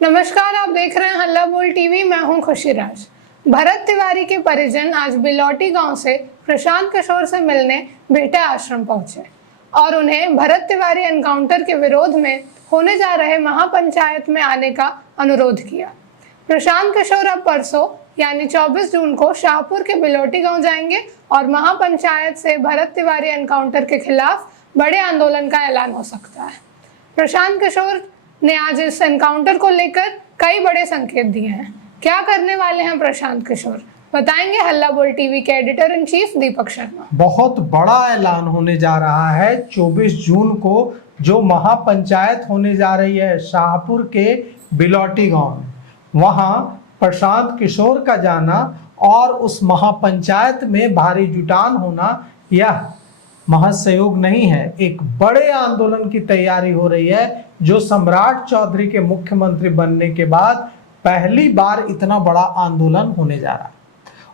नमस्कार, आप देख रहे हैं हल्ला बोल टीवी। मैं हूं खुशीराज। भरत तिवारी के परिजन आज बिलौटी गांव से प्रशांत किशोर से मिलने बेटा आश्रम पहुंचे और उन्हें भरत तिवारी एनकाउंटर के विरोध में होने जा रहे महापंचायत में आने का अनुरोध किया। प्रशांत किशोर अब परसों यानी 24 जून को शाहपुर के बिलौटी गांव जाएंगे और महापंचायत से भरत तिवारी एनकाउंटर के खिलाफ बड़े आंदोलन का ऐलान हो सकता है। प्रशांत किशोर ने आज इस एनकाउंटर को लेकर कई बड़े संकेत दिए हैं। क्या करने वाले हैं प्रशांत किशोर, बताएंगे हल्ला बोल टीवी के editor in chief Deepak Sharma. बहुत बड़ा ऐलान होने जा रहा है 24 जून को, जो महापंचायत होने जा रही है शाहपुर के बिलौटी गांव में। वहां प्रशांत किशोर का जाना और उस महापंचायत में भारी जुटान होना यह महज सहयोग नहीं है, एक बड़े आंदोलन की तैयारी हो रही है, जो सम्राट चौधरी के मुख्यमंत्री बनने के बाद पहली बार इतना बड़ा आंदोलन होने जा रहा है।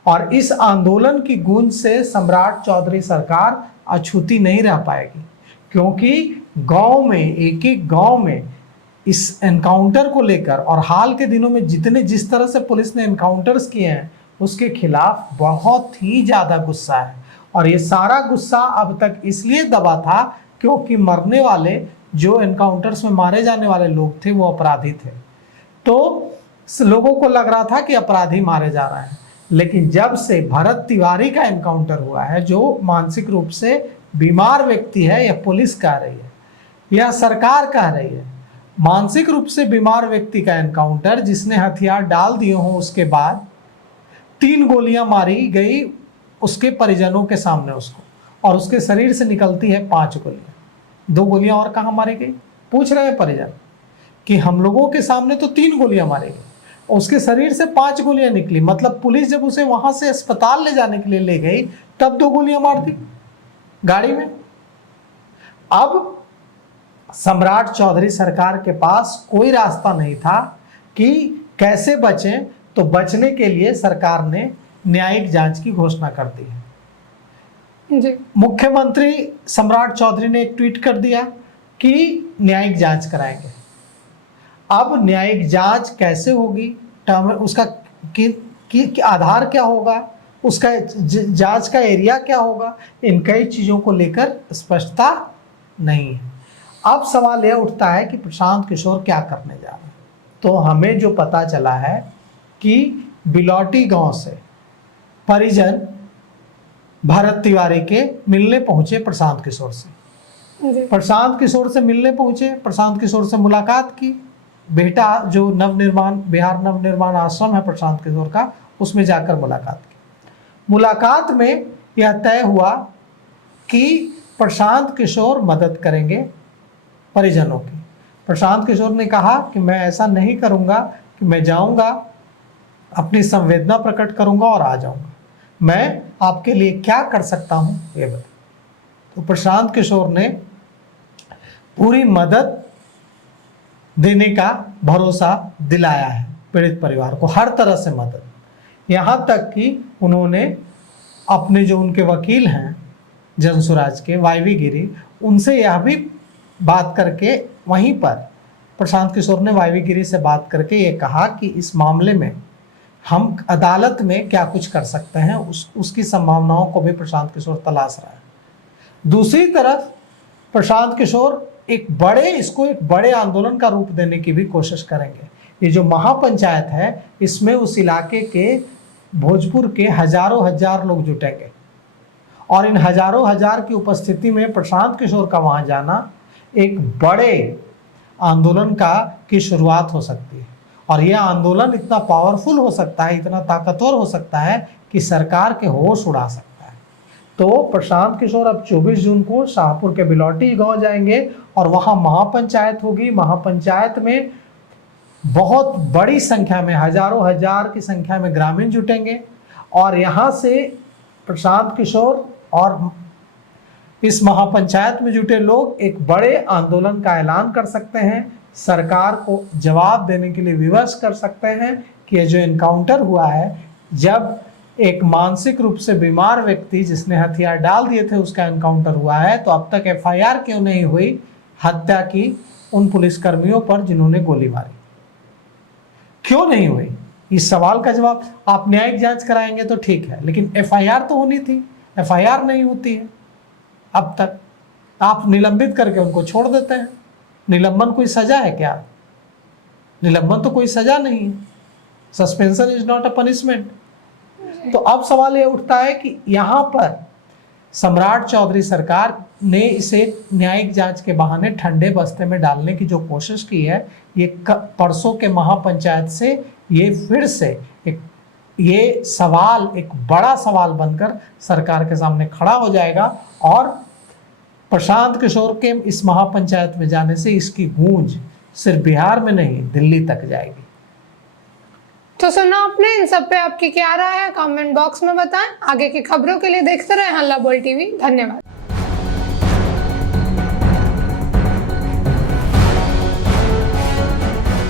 और इस आंदोलन की गूंज से सम्राट चौधरी सरकार अछूती नहीं रह पाएगी, क्योंकि गांव में एक गांव में इस एनकाउंटर को लेकर और हाल के दिनों में जिस तरह से पुलिस ने एनकाउंटर्स किए हैं उसके खिलाफ बहुत ही ज़्यादा गुस्सा है। और ये सारा गुस्सा अब तक इसलिए दबा था क्योंकि मरने वाले, जो एनकाउंटर्स में मारे जाने वाले लोग थे, वो अपराधी थे। तो लोगों को लग रहा था कि अपराधी मारे जा रहे हैं, लेकिन जब से भरत तिवारी का एनकाउंटर हुआ है, जो मानसिक रूप से बीमार व्यक्ति है, यह पुलिस कह रही है, यह सरकार कह रही है, मानसिक रूप से बीमार व्यक्ति का एनकाउंटर, जिसने हथियार डाल दिए हों, उसके बाद 3 गोलियां मारी गई उसके परिजनों के सामने उसको, और उसके शरीर से निकलती है 5 गोलियां। 2 गोलियां और कहाँ मारी गई, पूछ रहे हैं परिजन कि हम लोगों के सामने तो 3 गोलियां मारी गई, उसके शरीर से 5 गोलियां निकली। मतलब पुलिस जब उसे वहां से अस्पताल ले जाने के लिए ले गई तब 2 गोलियां मार दी गाड़ी में। अब सम्राट चौधरी सरकार के पास कोई रास्ता नहीं था कि कैसे बचें, तो बचने के लिए सरकार ने न्यायिक जांच की घोषणा कर दी है। जी। मुख्यमंत्री सम्राट चौधरी ने एक ट्वीट कर दिया कि न्यायिक जांच कराएंगे। अब न्यायिक जांच कैसे होगी, उसका आधार क्या होगा, उसका जांच का एरिया क्या होगा, इन कई चीज़ों को लेकर स्पष्टता नहीं है। अब सवाल यह उठता है कि प्रशांत किशोर क्या करने जा रहे हैं। तो हमें जो पता चला है कि बिलौटी गांव से परिजन भरत तिवारी के मिलने पहुंचे प्रशांत किशोर से। प्रशांत किशोर से मिलने पहुंचे, प्रशांत किशोर से मुलाकात की। बेटा जो बिहार नवनिर्माण आश्रम है प्रशांत किशोर का, उसमें जाकर मुलाकात की। मुलाकात में यह तय हुआ कि प्रशांत किशोर मदद करेंगे परिजनों की। प्रशांत किशोर ने कहा कि मैं ऐसा नहीं करूंगा कि मैं जाऊंगा, अपनी संवेदना प्रकट करूंगा और आ जाऊंगा, मैं आपके लिए क्या कर सकता हूं ये बताएं। तो प्रशांत किशोर ने पूरी मदद देने का भरोसा दिलाया है पीड़ित परिवार को, हर तरह से मदद। यहाँ तक कि उन्होंने अपने जो उनके वकील हैं जनसुराज के वाईवी गिरी, उनसे यह भी बात करके, वहीं पर प्रशांत किशोर ने वाईवी गिरी से बात करके ये कहा कि इस मामले में हम अदालत में क्या कुछ कर सकते हैं, उसकी संभावनाओं को भी प्रशांत किशोर तलाश रहा है। दूसरी तरफ प्रशांत किशोर इसको एक बड़े आंदोलन का रूप देने की भी कोशिश करेंगे। ये जो महापंचायत है, इसमें उस इलाके के भोजपुर के हजारों हजार लोग जुटेंगे और इन हजारों हजार की उपस्थिति में प्रशांत किशोर का वहां जाना एक बड़े आंदोलन की शुरुआत हो सकती है। और यह आंदोलन इतना पावरफुल हो सकता है, इतना ताकतवर हो सकता है कि सरकार के होश उड़ा सकता है। तो प्रशांत किशोर अब 24 जून को शाहपुर के बिलौटी गांव जाएंगे और वहां महापंचायत होगी। महापंचायत में बहुत बड़ी संख्या में, हजारों हजार की संख्या में ग्रामीण जुटेंगे और यहाँ से प्रशांत किशोर और इस महापंचायत में जुटे लोग एक बड़े आंदोलन का ऐलान कर सकते हैं, सरकार को जवाब देने के लिए विवश कर सकते हैं कि यह जो एनकाउंटर हुआ है, जब एक मानसिक रूप से बीमार व्यक्ति जिसने हथियार डाल दिए थे उसका एनकाउंटर हुआ है, तो अब तक एफआईआर क्यों नहीं हुई हत्या की उन पुलिसकर्मियों पर जिन्होंने गोली मारी। क्यों नहीं हुई? इस सवाल का जवाब, आप न्यायिक जांच कराएंगे तो ठीक है, लेकिन एफआईआर तो होनी थी, एफआईआर नहीं होती है अब तक। आप निलंबित करके उनको छोड़ देते हैं। निलंबन कोई सजा है क्या? निलंबन तो कोई सजा नहीं है। Suspension is not a punishment. तो अब सवाल ये उठता है कि यहाँ पर सम्राट चौधरी सरकार ने इसे न्यायिक जांच के बहाने ठंडे बस्ते में डालने की जो कोशिश की है, ये परसों के महापंचायत से ये फिर से ये सवाल एक बड़ा सवाल बनकर सरकार के सामने खड़ा हो जाएगा और प्रशांत किशोर के इस महापंचायत में जाने से इसकी गूंज सिर्फ बिहार में नहीं, दिल्ली तक जाएगी। तो सुना आपने, इन सब पे आपकी क्या राय है कमेंट बॉक्स में बताएं। आगे की खबरों के लिए देखते रहें हल्ला बोल टीवी। धन्यवाद।